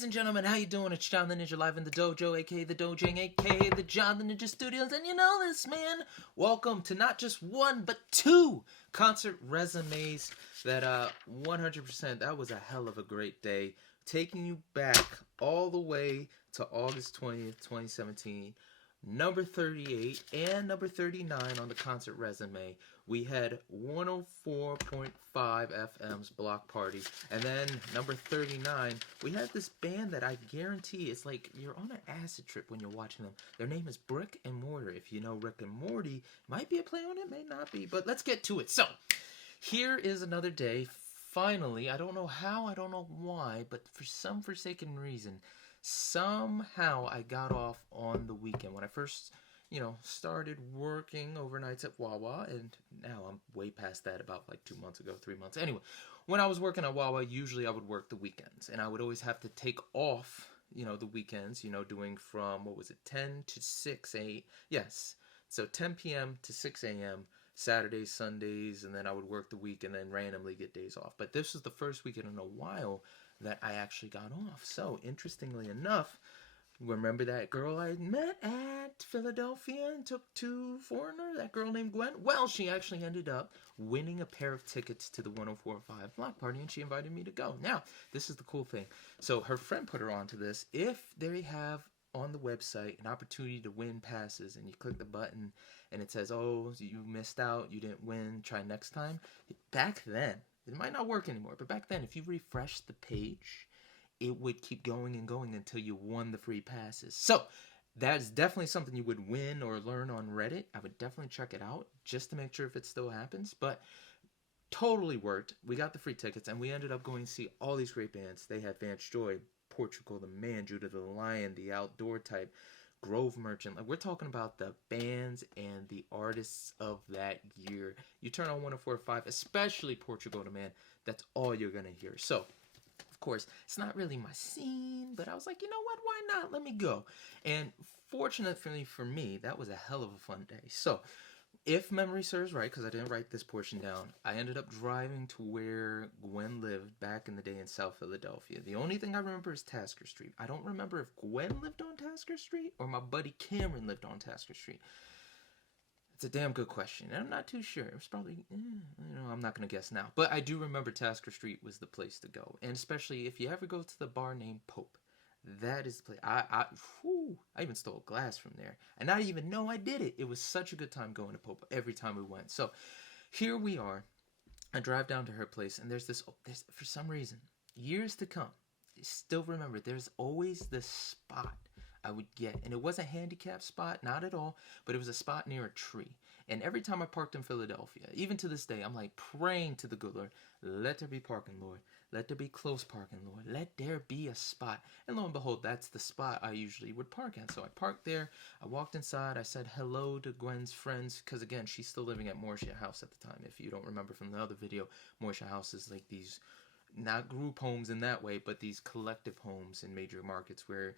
Ladies and gentlemen, how you doing? It's John the Ninja live in the dojo, aka the Dojang, aka the John the Ninja Studios, and you know this, man. Welcome to not just one, but two concert resumes that 100%, that was a hell of a great day. Taking you back all the way to August 20th, 2017. Number 38 and number 39 on the concert resume. We had 104.5 FM's Block Party. And then number 39, we had this band that I guarantee it's like you're on an acid trip when you're watching them. Their name is Brick Mortar. If you know Rick and Morty, might be a play on it, may not be. But let's get to it. So, here is another day. Finally, I don't know how, I don't know why, but for some forsaken reason, somehow I got off on the weekend. When I first, started working overnights at Wawa, and now I'm way past that, about like 2 months ago, 3 months. Anyway, when I was working at Wawa, usually I would work the weekends, and I would always have to take off, the weekends, doing from, 10 to 6 a.m. Yes, so 10 p.m. to 6 a.m., Saturdays, Sundays, and then I would work the week and then randomly get days off. But this was the first weekend in a while that I actually got off. So, interestingly enough, remember that girl I met at Philadelphia and took to Foreigner, that girl named Gwen? Well, she actually ended up winning a pair of tickets to the 104.5 Block Party, and she invited me to go. Now, this is the cool thing. So, her friend put her onto this. If they have on the website an opportunity to win passes, and you click the button, and it says, oh, you missed out, you didn't win, try next time. Back then, it might not work anymore, but back then, if you refreshed the page, it would keep going and going until you won the free passes. So, that's definitely something you would win or learn on Reddit. I would definitely check it out just to make sure if it still happens. But totally worked. We got the free tickets, and we ended up going to see all these great bands. They had Vance Joyce, Portugal the Man, Judah the Lion, the Outdoor Type, Grove Merchant. Like, we're talking about the bands and the artists of that year. You turn on 104.5, especially Portugal the Man, that's all you're going to hear. So, of course, it's not really my scene, but I was like, you know what, why not? Let me go. And fortunately for me, that was a hell of a fun day. So, if memory serves right, because I didn't write this portion down, I ended up driving to where Gwen lived back in the day in South Philadelphia. The only thing I remember is Tasker Street. I don't remember if Gwen lived on Tasker Street or my buddy Cameron lived on Tasker Street. It's a damn good question, and I'm not too sure. It was probably, I'm not going to guess now. But I do remember Tasker Street was the place to go, and especially if you ever go to the bar named Pope. That is the place. I even stole a glass from there. And I didn't even know I did it. It was such a good time going to Pope every time we went. So, here we are. I drive down to her place, and there's for some reason, years to come, I still remember, there's always this spot I would get. And it wasn't a handicap spot, not at all, but it was a spot near a tree. And every time I parked in Philadelphia, even to this day, I'm like praying to the good Lord, let there be parking, Lord. Let there be close parking, Lord. Let there be a spot. And lo and behold, that's the spot I usually would park at. So I parked there. I walked inside. I said hello to Gwen's friends. Because again, she's still living at Morsha House at the time. If you don't remember from the other video, Morsha House is like these, not group homes in that way, but these collective homes in major markets where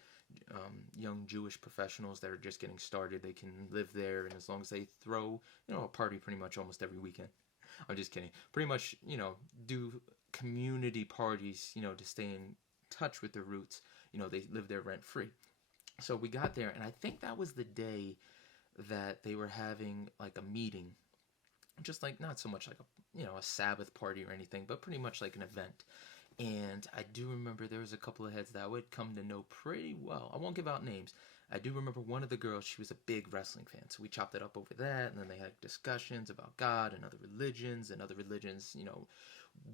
young Jewish professionals that are just getting started, they can live there. And as long as they throw, a party pretty much almost every weekend. I'm just kidding. Pretty much, do community parties, to stay in touch with their roots. They live there rent free. So we got there, and I think that was the day that they were having like a meeting, just like not so much like a Sabbath party or anything, but pretty much like an event. And I do remember there was a couple of heads that I would come to know pretty well. I won't give out names. I do remember one of the girls, she was a big wrestling fan. So we chopped it up over that, and then they had discussions about God and other religions,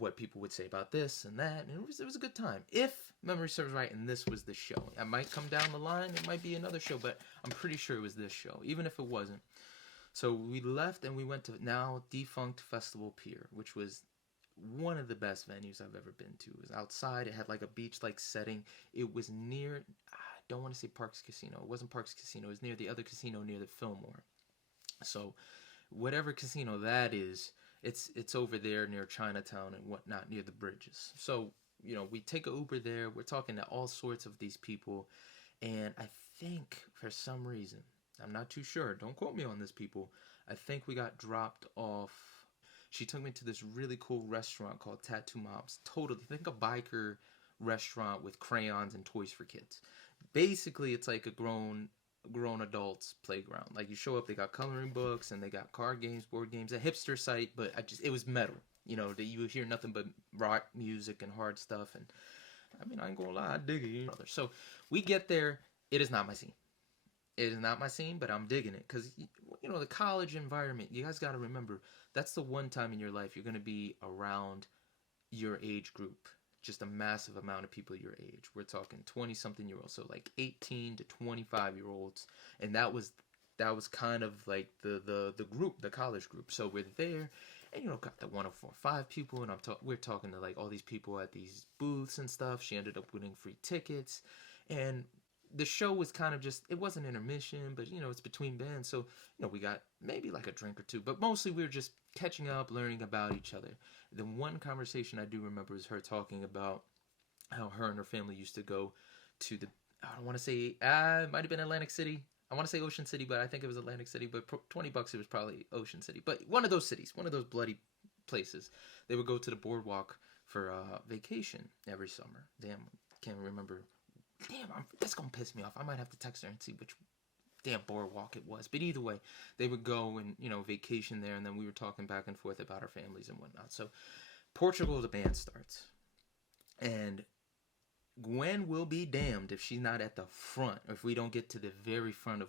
what people would say about this and that. And it was a good time. If memory serves right, and this was the show. I might come down the line, it might be another show, but I'm pretty sure it was this show, even if it wasn't. So we left, and we went to now defunct Festival Pier, which was one of the best venues I've ever been to. It was outside. It had like a beach-like setting. It was near, I don't want to say Parks Casino. It wasn't Parks Casino. It was near the other casino near the Fillmore. So whatever casino that is, it's over there near Chinatown and whatnot, near the bridges. So, we take a Uber there. We're talking to all sorts of these people. And I think for some reason, I'm not too sure, don't quote me on this, people, I think we got dropped off. She took me to this really cool restaurant called Tattoo Moms. Totally, think a biker restaurant with crayons and toys for kids. Basically, it's like a grown adults playground. Like, you show up, they got coloring books and they got card games, board games, a hipster site, but it was metal. You know, that you would hear nothing but rock music and hard stuff. And I mean, I ain't gonna lie, I dig it, brother. So we get there. It is not my scene. It is not my scene, but I'm digging it because, you know, the college environment. You guys got to remember, that's the one time in your life you're gonna be around your age group. Just a massive amount of people your age. We're talking 20-something-year-olds, so like 18 to 25-year-olds, and that was kind of like the group, the college group. So we're there. And, you know, got the 104.5 people, and we're talking to, like, all these people at these booths and stuff. She ended up winning free tickets. And the show was kind of just, it wasn't intermission, but, you know, it's between bands. So, you know, we got maybe like a drink or two. But mostly we were just catching up, learning about each other. The one conversation I do remember is her talking about how her and her family used to go to the, I don't want to say, it might have been Atlantic City. I want to say Ocean City, but I think it was Atlantic City. But $20, it was probably Ocean City. But one of those cities, one of those bloody places. They would go to the boardwalk for vacation every summer. Damn, can't remember. Damn, that's going to piss me off. I might have to text her and see which damn boardwalk it was. But either way, they would go and, you know, vacation there. And then we were talking back and forth about our families and whatnot. So Portugal the Man starts. And Gwen will be damned if she's not at the front, or if we don't get to the very front of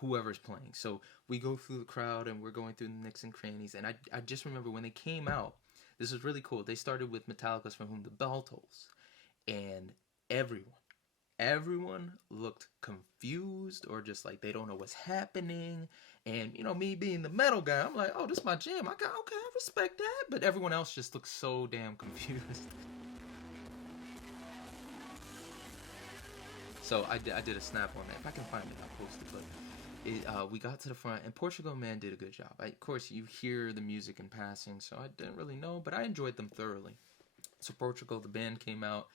whoever's playing. So we go through the crowd and we're going through the nicks and crannies. And I just remember when they came out, this was really cool. They started with Metallica's From Whom the Bell Tolls. And everyone looked confused, or just like they don't know what's happening. And, you know, me being the metal guy, I'm like, oh, this is my jam. Okay, I respect that. But everyone else just looked so damn confused. So I did a snap on that. If I can find it, I'll post it. But we got to the front, and Portugal Man did a good job. Of course, you hear the music in passing, so I didn't really know, but I enjoyed them thoroughly. So Portugal, the band, came out,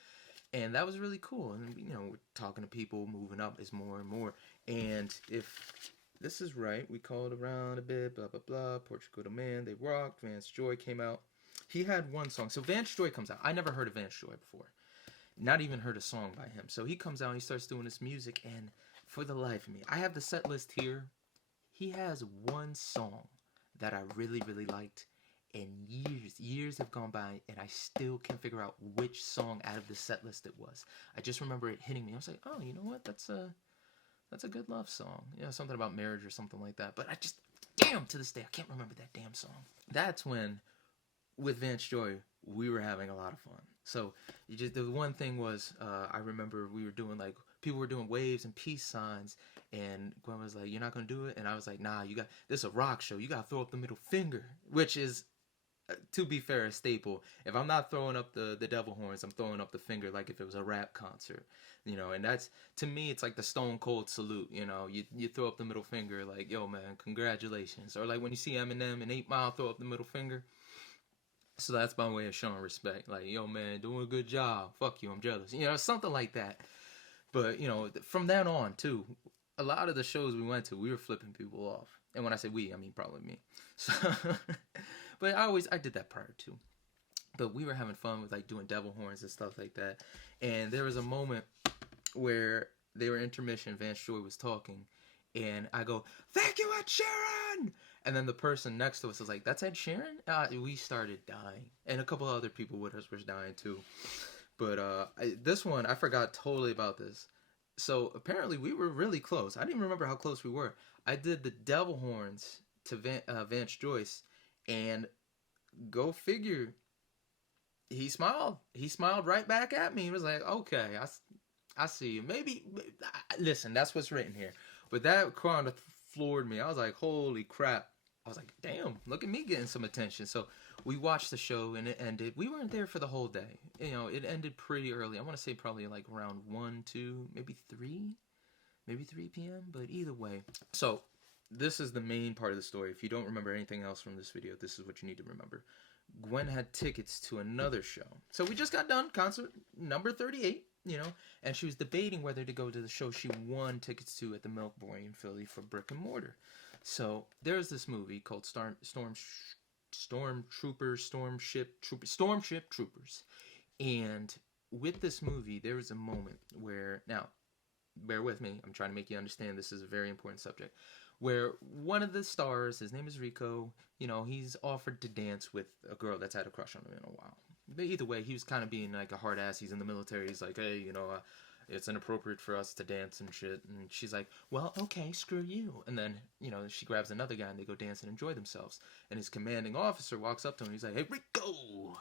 and that was really cool. And, you know, we're talking to people, moving up is more and more. And if this is right, we called around a bit, blah, blah, blah. Portugal the Man, they rocked. Vance Joy came out. He had one song. So Vance Joy comes out. I never heard of Vance Joy before. Not even heard a song by him. So he comes out and he starts doing this music, and for the life of me, I have the set list here. He has one song that I really, really liked, and years have gone by, and I still can't figure out which song out of the set list it was. I just remember it hitting me. I was like, oh, you know what? That's a good love song. You know, something about marriage or something like that. But I just, damn, to this day, I can't remember that damn song. That's when, with Vance Joy, we were having a lot of fun. So the one thing was, I remember we were doing, like, people were doing waves and peace signs, and Gwen was like, you're not going to do it? And I was like, nah, this is a rock show. You got to throw up the middle finger, which is, to be fair, a staple. If I'm not throwing up the devil horns, I'm throwing up the finger like if it was a rap concert, you know. And that's, to me, it's like the Stone Cold salute, you know. You throw up the middle finger like, yo, man, congratulations. Or like when you see Eminem and 8 Mile throw up the middle finger. So that's my way of showing respect. Like, yo, man, doing a good job. Fuck you, I'm jealous. You know, something like that. But, you know, from then on, too, a lot of the shows we went to, we were flipping people off. And when I say we, I mean probably me. So, but I did that prior, too. But we were having fun with, like, doing devil horns and stuff like that. And there was a moment where they were intermission, Vance Joy was talking, and I go, thank you, Ed Sheeran! And then the person next to us was like, that's Ed Sheeran? We started dying. And a couple other people with us were dying too. But this one, I forgot totally about this. So apparently we were really close. I didn't even remember how close we were. I did the devil horns to Vance Joyce. And go figure, he smiled. He smiled right back at me. He was like, okay, I see you. Maybe, listen, that's what's written here. But that kind of floored me. I was like, holy crap. I was like, damn, look at me getting some attention. So we watched the show, and it ended. We weren't there for the whole day. You know, it ended pretty early. I want to say probably like around 1, 2, maybe 3 p.m. But either way. So this is the main part of the story. If you don't remember anything else from this video, this is what you need to remember. Gwen had tickets to another show. So we just got done, concert number 38, you know, and she was debating whether to go to the show she won tickets to at the MilkBoy in Philly for Brick Mortar. So there's this movie called Stormship Troopers, and with this movie, there was a moment where, now, bear with me, I'm trying to make you understand this is a very important subject, where one of the stars, his name is Rico, he's offered to dance with a girl that's had a crush on him in a while. But either way, he was kind of being like a hard ass. He's in the military. He's like, hey, it's inappropriate for us to dance and shit. And she's like, well, okay, screw you. And then, she grabs another guy and they go dance and enjoy themselves. And his commanding officer walks up to him. He's like, hey, Rico.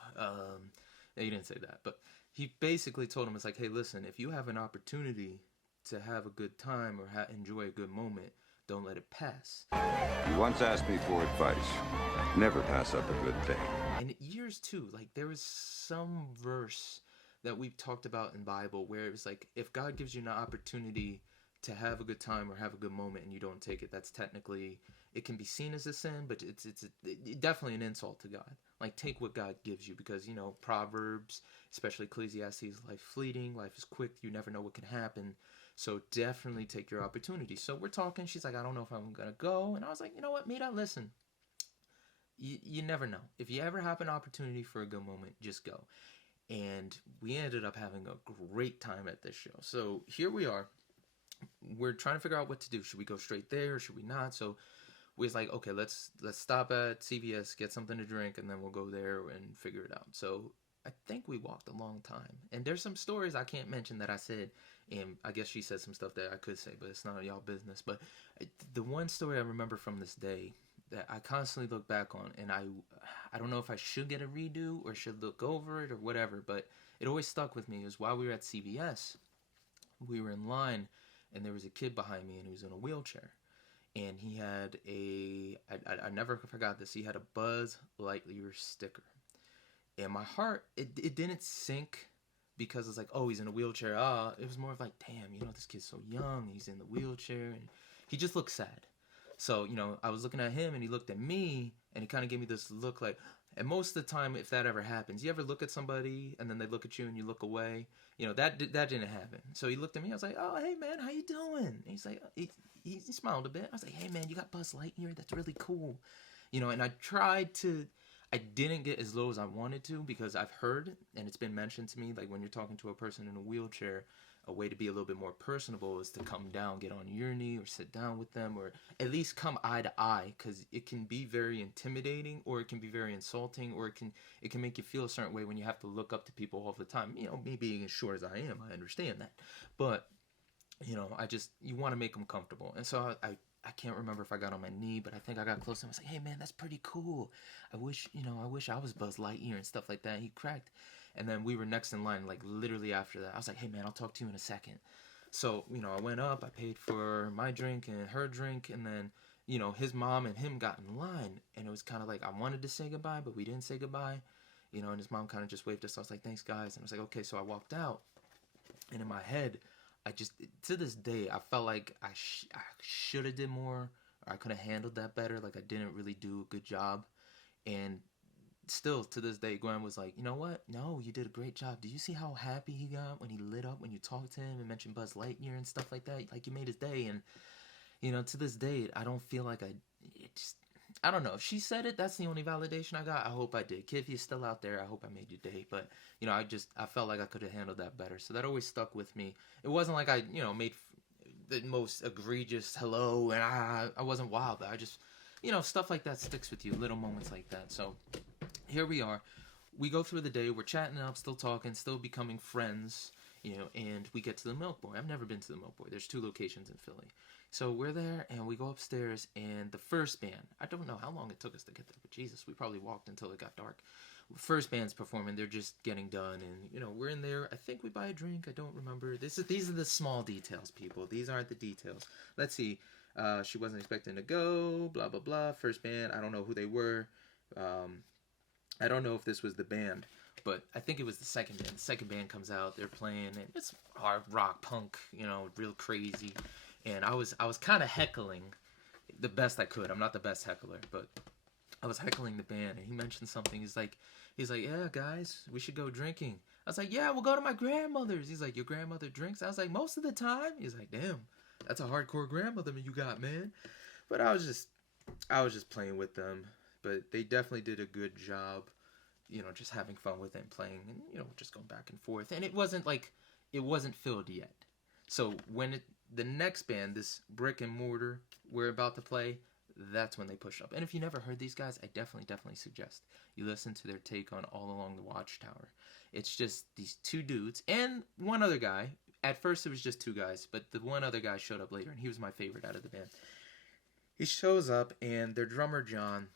He didn't say that, but he basically told him, it's like, hey, listen, if you have an opportunity to have a good time or enjoy a good moment, don't let it pass. You once asked me for advice. Never pass up a good thing. And years too, like there was some verse that we've talked about in Bible where it was like, if God gives you an opportunity to have a good time or have a good moment and you don't take it, that's technically, it can be seen as a sin, but it's definitely an insult to God. Like, take what God gives you, because Proverbs, especially Ecclesiastes, life fleeting, life is quick, you never know what can happen. So definitely take your opportunity. So we're talking, she's like, I don't know if I'm gonna go. And I was like, you know what, Mita, listen, you never know. If you ever have an opportunity for a good moment, just go. And we ended up having a great time at this show. So here we are. We're trying to figure out what to do. Should we go straight there or should we not? So we was like, okay, let's stop at CVS, get something to drink, and then we'll go there and figure it out. So I think we walked a long time. And there's some stories I can't mention that I said, and I guess she said some stuff that I could say, but it's none of y'all business. But the one story I remember from this day that I constantly look back on, and I don't know if I should get a redo or should look over it or whatever, but it always stuck with me. It was while we were at CVS, we were in line, and there was a kid behind me, and he was in a wheelchair. And he had I never forgot this, he had a Buzz Lightyear sticker. And my heart, it didn't sink because it's like, oh, he's in a wheelchair. It was more of like, damn, this kid's so young, he's in the wheelchair, and he just looked sad. So, I was looking at him, and he looked at me, and he kind of gave me this look like, and most of the time, if that ever happens, you ever look at somebody, and then they look at you, and you look away? That didn't happen. So he looked at me, I was like, oh, hey, man, how you doing? And he's like, he smiled a bit. I was like, hey, man, you got Buzz Lightyear? That's really cool. And I didn't get as low as I wanted to, because I've heard, and it's been mentioned to me, like when you're talking to a person in a wheelchair, a way to be a little bit more personable is to come down, get on your knee, or sit down with them, or at least come eye to eye, because it can be very intimidating, or it can be very insulting, or it can make you feel a certain way when you have to look up to people all the time. Me being as short as I am, I understand that, but you want to make them comfortable. And so I can't remember if I got on my knee, but I think I got close to him. I was like, hey, man, that's pretty cool. I wish I was Buzz Lightyear and stuff like that. He cracked. And then we were next in line, like literally after that. I was like, hey, man, I'll talk to you in a second. So, I went up, I paid for my drink and her drink. And then, his mom and him got in line. And it was kind of like, I wanted to say goodbye, but we didn't say goodbye. And his mom kind of just waved us. I was like, thanks, guys. And I was like, okay. So I walked out. And in my head, to this day, I felt like I should have did more, or I could have handled that better. Like I didn't really do a good job. And still to this day, Gwen was like, you know what? No, you did a great job. Do you see how happy he got when he lit up when you talked to him and mentioned Buzz Lightyear and stuff like that? Like you made his day. And to this day, I don't feel like I don't know. If she said it, that's the only validation I got. I hope I did. Kid, if you're still out there, I hope I made your day. But, I felt like I could have handled that better. So that always stuck with me. It wasn't like I, made the most egregious hello and I wasn't wild. But I just, stuff like that sticks with you. Little moments like that. So here we are. We go through the day. We're chatting up, still talking, still becoming friends, and we get to the MilkBoy. I've never been to the MilkBoy. There's 2 locations in Philly. So we're there, and we go upstairs, and the first band, I don't know how long it took us to get there, but Jesus, we probably walked until it got dark. First band's performing, they're just getting done, and, we're in there. I think we buy a drink, I don't remember. These are the small details, people. These aren't the details. Let's see. She wasn't expecting to go, blah, blah, blah. First band, I don't know who they were. I don't know if this was the band, but I think it was the second band. The second band comes out, they're playing, and it's hard rock, punk, real crazy. And I was kind of heckling the best I could. I'm not the best heckler, but I was heckling the band. And he mentioned something. He's like, yeah, guys, we should go drinking. I was like, yeah, we'll go to my grandmother's. He's like, your grandmother drinks? I was like, most of the time. He's like, damn, that's a hardcore grandmother you got, man. But I was just playing with them. But they definitely did a good job. just having fun with it and playing and, just going back and forth. And it wasn't filled yet. So when the next band, this Brick and Mortar, we're about to play, that's when they push up. And if you never heard these guys, I definitely suggest you listen to their take on All Along the Watchtower. It's just these two dudes and one other guy. At first it was just two guys, but the one other guy showed up later, and he was my favorite out of the band. He shows up, and their drummer, John,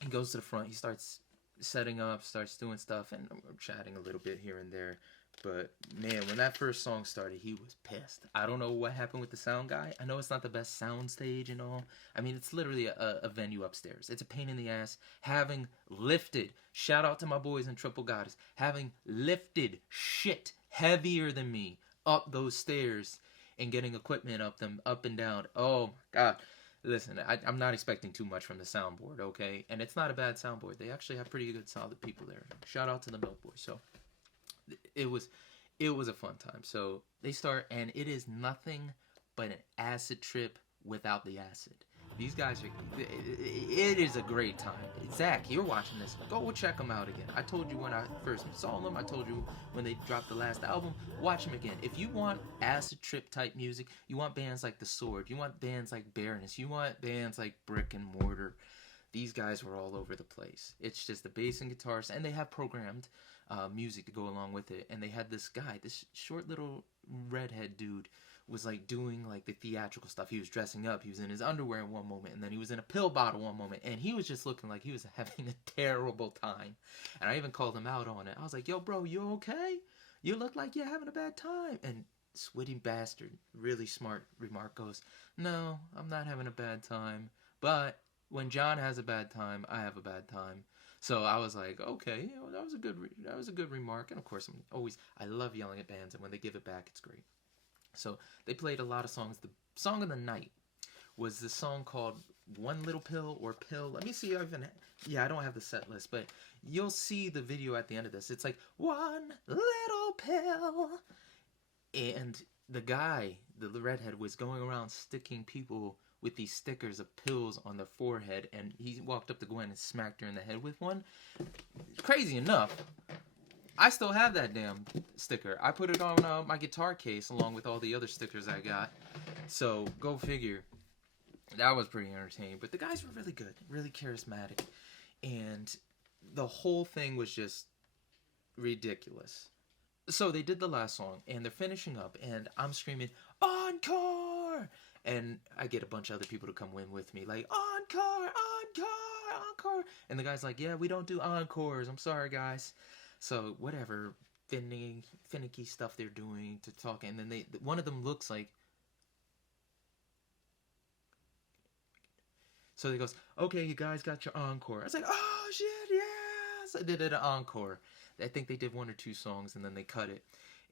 he goes to the front. He starts setting up, starts doing stuff, and we're chatting a little bit here and there. But, man, when that first song started, he was pissed. I don't know what happened with the sound guy. I know it's not the best sound stage and all. I mean, it's literally a venue upstairs. It's a pain in the ass. Having lifted, shout out to my boys in Triple Goddess, having lifted shit heavier than me up those stairs and getting equipment up and down. Oh, my God. Listen, I'm not expecting too much from the soundboard, okay? And it's not a bad soundboard. They actually have pretty good, solid people there. Shout out to the MilkBoy. So it was a fun time. So they start, and it is nothing but an acid trip without the acid. These guys it is a great time. Zach, you're watching this. Go check them out again. I told you when I first saw them. I told you when they dropped the last album. Watch them again. If you want acid trip type music, you want bands like The Sword, you want bands like Bareness, you want bands like Brick and Mortar. These guys were all over the place. It's just the bass and guitars, and they have programmed music to go along with it. And they had this guy, this short little redhead dude, was like doing like the theatrical stuff. He was dressing up. He was in his underwear in one moment, and then he was in a pill bottle one moment, and he was just looking like he was having a terrible time. And I even called him out on it. I was like, "Yo, bro, you okay? You look like you're having a bad time." And Switty bastard, really smart remark goes, "No, I'm not having a bad time. But when John has a bad time, I have a bad time." So I was like, okay, that was a good remark. And of course, I love yelling at bands, and when they give it back, it's great. So they played a lot of songs. The song of the night was the song called One Little Pill or Pill. Let me see. I don't have the set list, but you'll see the video at the end of this. It's like, one little pill. And the guy, the redhead, was going around sticking people with these stickers of pills on their forehead, and he walked up to Gwen and smacked her in the head with one. Crazy enough, I still have that damn sticker. I put it on my guitar case along with all the other stickers I got. So, go figure. That was pretty entertaining. But the guys were really good, really charismatic. And the whole thing was just ridiculous. So, they did the last song, and they're finishing up, and I'm screaming, "Encore!" And I get a bunch of other people to come in with me, like, "Encore! Encore! Encore!" And the guy's like, "Yeah, we don't do encores. I'm sorry, guys." So, whatever finicky stuff they're doing to talk. And then one of them looks like... So he goes, "Okay, you guys got your encore." I was like, "Oh, shit, yes!" I did an encore. I think they did one or two songs, and then they cut it.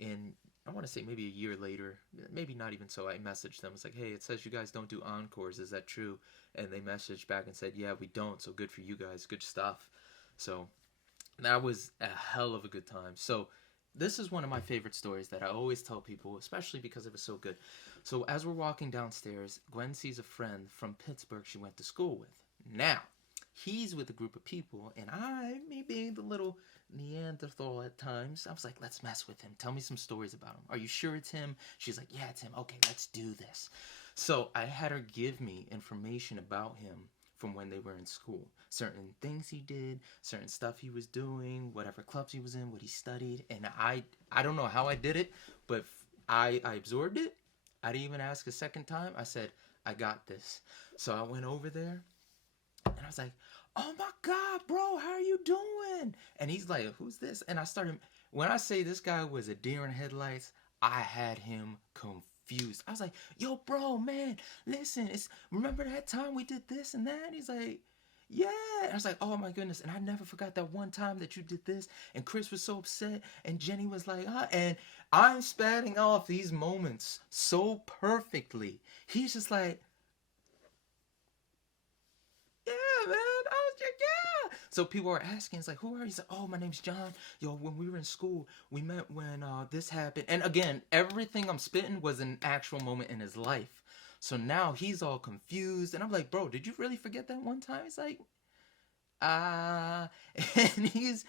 And I want to say maybe a year later, maybe not even so, I messaged them. It's like, "Hey, it says you guys don't do encores. Is that true?" And they messaged back and said, "Yeah, we don't. So good for you guys. Good stuff." So that was a hell of a good time. So this is one of my favorite stories that I always tell people, especially because it was so good. So as we're walking downstairs, Gwen sees a friend from Pittsburgh she went to school with. Now, he's with a group of people, and I, me being the little Neanderthal at times, I was like, "Let's mess with him. Tell me some stories about him. Are you sure it's him?" She's like, "Yeah, it's him." "Okay, let's do this." So I had her give me information about him from when they were in school. Certain things he did, certain stuff he was doing, whatever clubs he was in, what he studied. And I don't know how I did it, but I absorbed it. I didn't even ask a second time. I said, "I got this." So I went over there, and I was like, "Oh my God, bro, how are you doing?" And he's like, "Who's this?" And I started, when I say this guy was a deer in headlights, I had him confused. I was like, "Yo, bro, man, listen, remember that time we did this and that?" And he's like, "Yeah." And I was like, "Oh my goodness." And I never forgot that one time that you did this. And Chris was so upset. And Jenny was like, and I'm spatting off these moments so perfectly. He's just like, "Yeah, man, I was just, yeah." So people were asking, it's like, "Who are you?" He's like, "Oh, my name's John. Yo, when we were in school, we met when this happened." And again, everything I'm spitting was an actual moment in his life. So now he's all confused. And I'm like, "Bro, did you really forget that one time?" He's like, And he's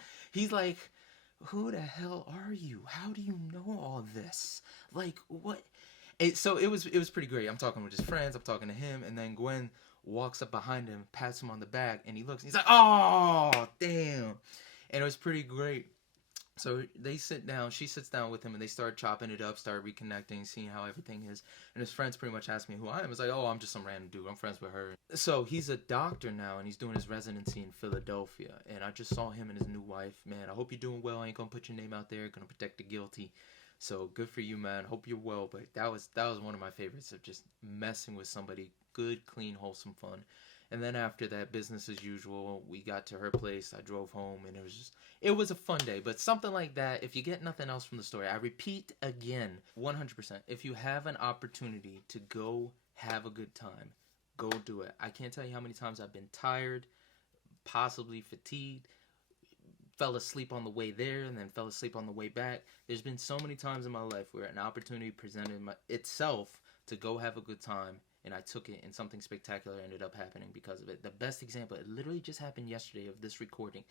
like, who the hell are you? How do you know all this? Like, what? So it was pretty great. I'm talking with his friends. I'm talking to him, and then Gwen walks up behind him, pats him on the back, and he looks. And he's like, "Oh, damn!" And it was pretty great. So they sit down. She sits down with him, and they start chopping it up, start reconnecting, seeing how everything is. And his friends pretty much asked me who I am. I was like, "Oh, I'm just some random dude. I'm friends with her." So he's a doctor now, and he's doing his residency in Philadelphia. And I just saw him and his new wife. Man, I hope you're doing well. I ain't gonna put your name out there. Gonna protect the guilty. So good for you, man. Hope you're well. But that was one of my favorites of just messing with somebody. Good, clean, wholesome fun. And then after that, business as usual. We got to her place. I drove home, and it was a fun day. But something like that, if you get nothing else from the story, I repeat again, 100%. If you have an opportunity to go have a good time, go do it. I can't tell you how many times I've been tired, possibly fatigued, fell asleep on the way there, and then fell asleep on the way back. There's been so many times in my life where an opportunity presented itself to go have a good time, and I took it, and something spectacular ended up happening because of it. The best example, it literally just happened yesterday of this recording.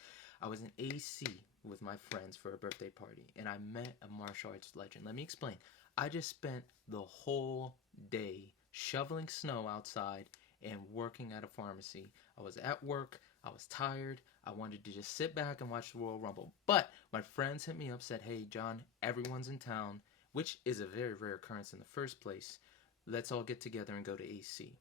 I was in AC with my friends for a birthday party, and I met a martial arts legend. Let me explain. I just spent the whole day shoveling snow outside and working at a pharmacy. I was at work. I was tired. I wanted to just sit back and watch the Royal Rumble. But my friends hit me up, said, "Hey, John, everyone's in town," which is a very rare occurrence in the first place. "Let's all get together and go to AC."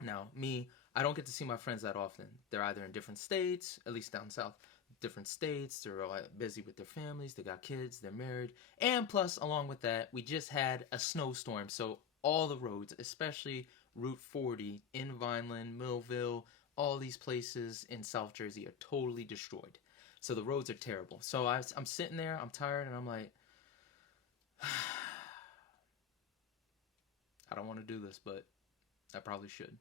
Now, me, I don't get to see my friends that often. They're either in different states, at least down south, different states. They're all busy with their families. They got kids. They're married. And plus, along with that, we just had a snowstorm. So all the roads, especially Route 40 in Vineland, Millville, all these places in South Jersey are totally destroyed. So the roads are terrible. So I'm sitting there. I'm tired. And I'm like, I don't want to do this, but I probably should.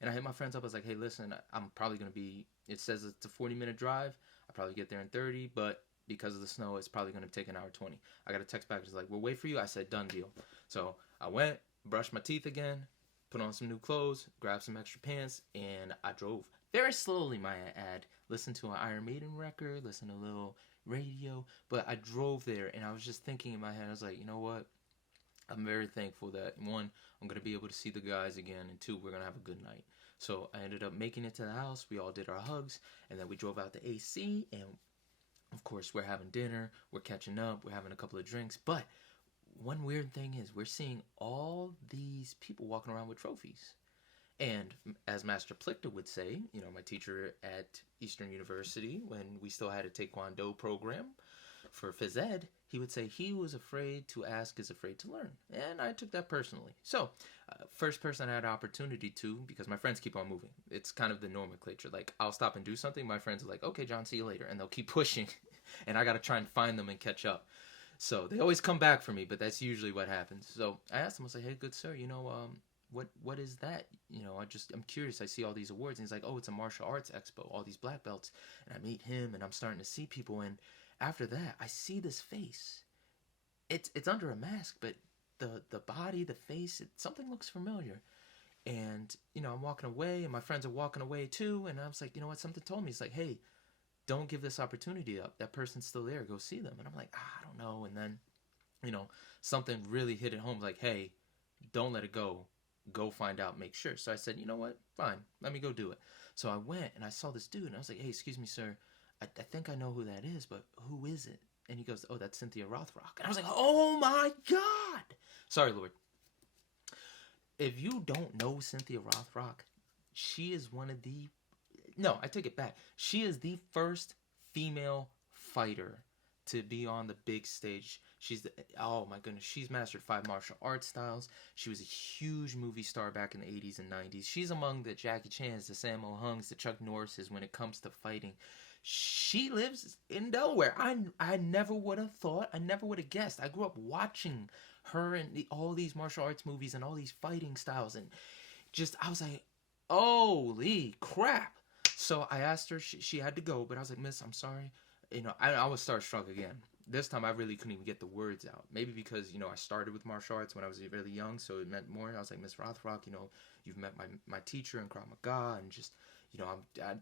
And I hit my friends up. I was like, "Hey, listen, I'm probably going to be, it says it's a 40-minute drive. I probably get there in 30, but because of the snow, it's probably going to take an hour 20. I got a text back. It's like, "We'll wait for you." I said, "Done deal." So I went, brushed my teeth again, put on some new clothes, grabbed some extra pants, and I drove. Very slowly, might I add. Listened to an Iron Maiden record, listened to a little radio, but I drove there, and I was just thinking in my head, I was like, you know what? I'm very thankful that, one, I'm going to be able to see the guys again, and two, we're going to have a good night. So I ended up making it to the house. We all did our hugs, and then we drove out to AC, and of course, we're having dinner, we're catching up, we're having a couple of drinks. But one weird thing is we're seeing all these people walking around with trophies. And as Master Plichter would say, my teacher at Eastern University, when we still had a Taekwondo program for phys ed, he would say he was afraid to ask is afraid to learn. And I took that personally. So, first person I had an opportunity to, because my friends keep on moving. It's kind of the nomenclature. Like, I'll stop and do something. My friends are like, "Okay, John, see you later." And they'll keep pushing. And I got to try and find them and catch up. So, they always come back for me, but that's usually what happens. So, I asked him, I was like, "Hey, good sir, what is that? I'm curious. I see all these awards." And he's like, "Oh, it's a martial arts expo, all these black belts." And I meet him, and I'm starting to see people, and after that, I see this face. It's under a mask, but the body, the face, something looks familiar. And, I'm walking away, and my friends are walking away too, and I was like, you know what, something told me. It's like, "Hey, don't give this opportunity up. That person's still there. Go see them." And I'm like, I don't know. And then, something really hit it home, like, "Hey, don't let it go. Go find out, make sure." So I said, "You know what? Fine. Let me go do it." So I went, and I saw this dude, and I was like, "Hey, excuse me, sir. I think I know who that is, but who is it?" And he goes, "Oh, that's Cynthia Rothrock." And I was like, "Oh my God." Sorry, Lord. If you don't know Cynthia Rothrock, she is no, I take it back. She is the first female fighter to be on the big stage. Oh my goodness, she's mastered 5 martial arts styles. She was a huge movie star back in the 80s and 90s. She's among the Jackie Chans, the Sammo Hungs, the Chuck Norrises when it comes to fighting. She lives in Delaware. I never would have thought. I never would have guessed. I grew up watching her in all these martial arts movies and all these fighting styles. And I was like, holy crap. So I asked her. She had to go. But I was like, "Miss, I'm sorry." I was starstruck again. This time I really couldn't even get the words out. Maybe because, I started with martial arts when I was really young. So it meant more. I was like, "Miss Rothrock, you've met my teacher in Krav Maga. And just,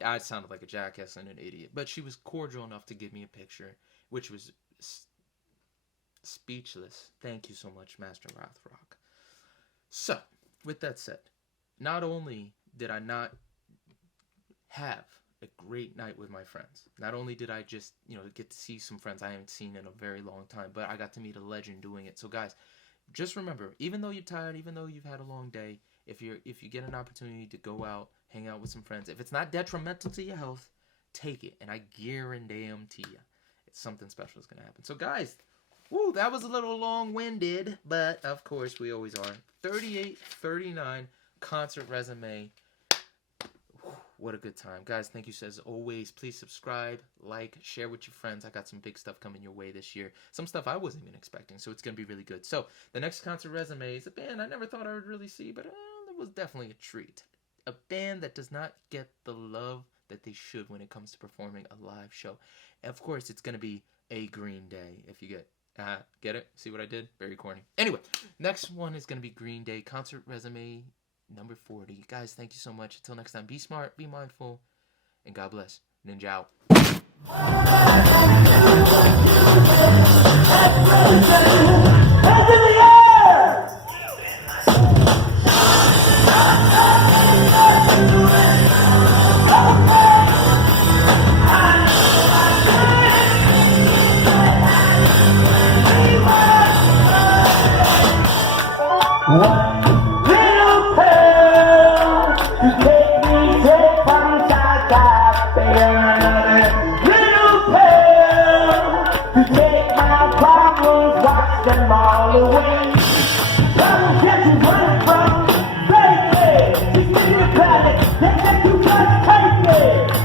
I sounded like a jackass and an idiot, but she was cordial enough to give me a picture, which was speechless. Thank you so much, Master Rothrock. So, with that said, not only did I not have a great night with my friends, not only did I just, get to see some friends I haven't seen in a very long time, but I got to meet a legend doing it. So guys, just remember, even though you're tired, even though you've had a long day, if you get an opportunity to go out, hang out with some friends, if it's not detrimental to your health, take it. And I guarantee you, it's something special is going to happen. So guys, woo, that was a little long-winded, but of course we always are. 3839 concert resume. What a good time. Guys, thank you as always. Please subscribe, like, share with your friends. I got some big stuff coming your way this year. Some stuff I wasn't even expecting, so it's going to be really good. So, the next concert resume is a band I never thought I would really see, but it was definitely a treat. A band that does not get the love that they should when it comes to performing a live show. And of course, it's going to be a Green Day, if you get it? See what I did? Very corny. Anyway, next one is going to be Green Day, concert resume number 40. Guys, thank you so much. Until next time, be smart, be mindful, and God bless. Ninja out. Them all away. Don't get you running from crazy. She's in the planet, they get you crazy.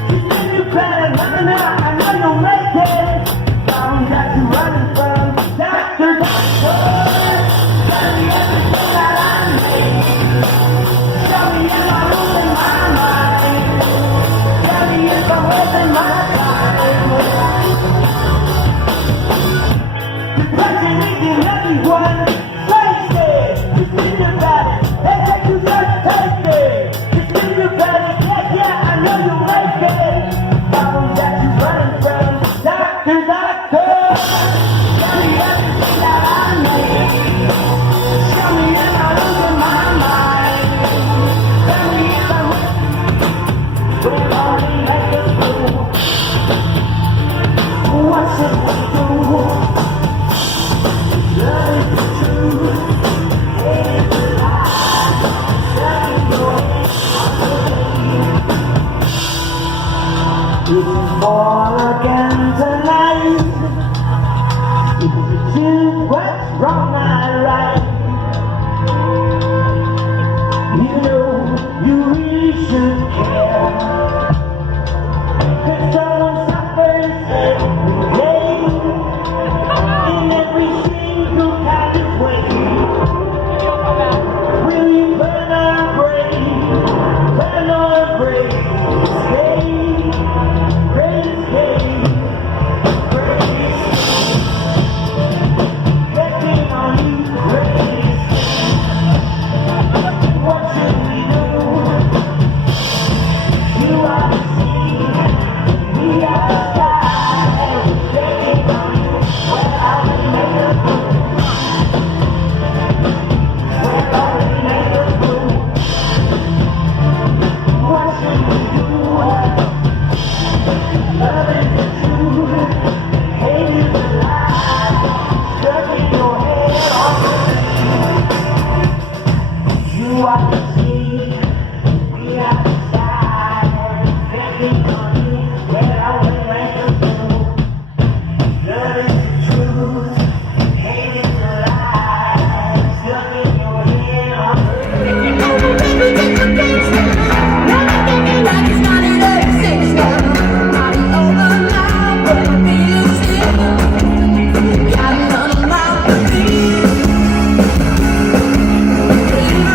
She's in the planet, nothing out, I know you'll make it. Don't get you running from doctor. Tell me everything that I need. Tell me if I'm losing my mind. Tell me if I'm wasting my time. Everyone, crazy. You think about it, they get you just tasty. You think about it, yeah, I know you like it. Problems that you running from, doctor. Tell me everything that I need. Show me if I'm losing my mind. Tell me if I'm we're only like a fool. What should we do? Fall again tonight. If you choose what's wrong, not right, you know you really should care. 'Cause someone suffers every day in every single kind of way. Will you burn or break, stay.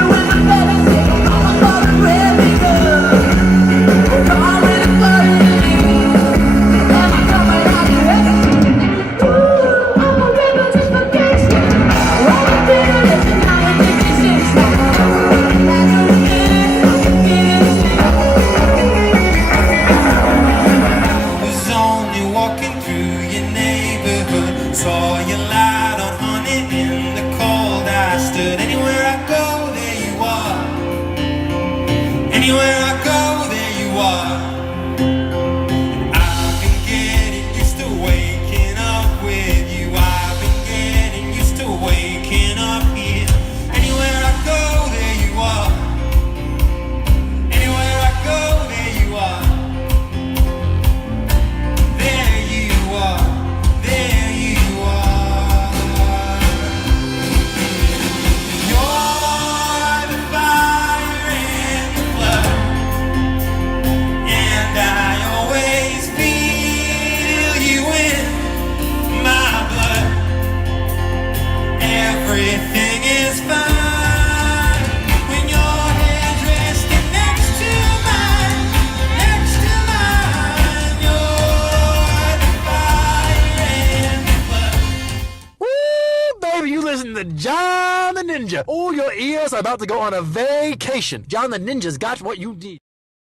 With a better Ninja. All your ears are about to go on a vacation. John the Ninja's got what you need.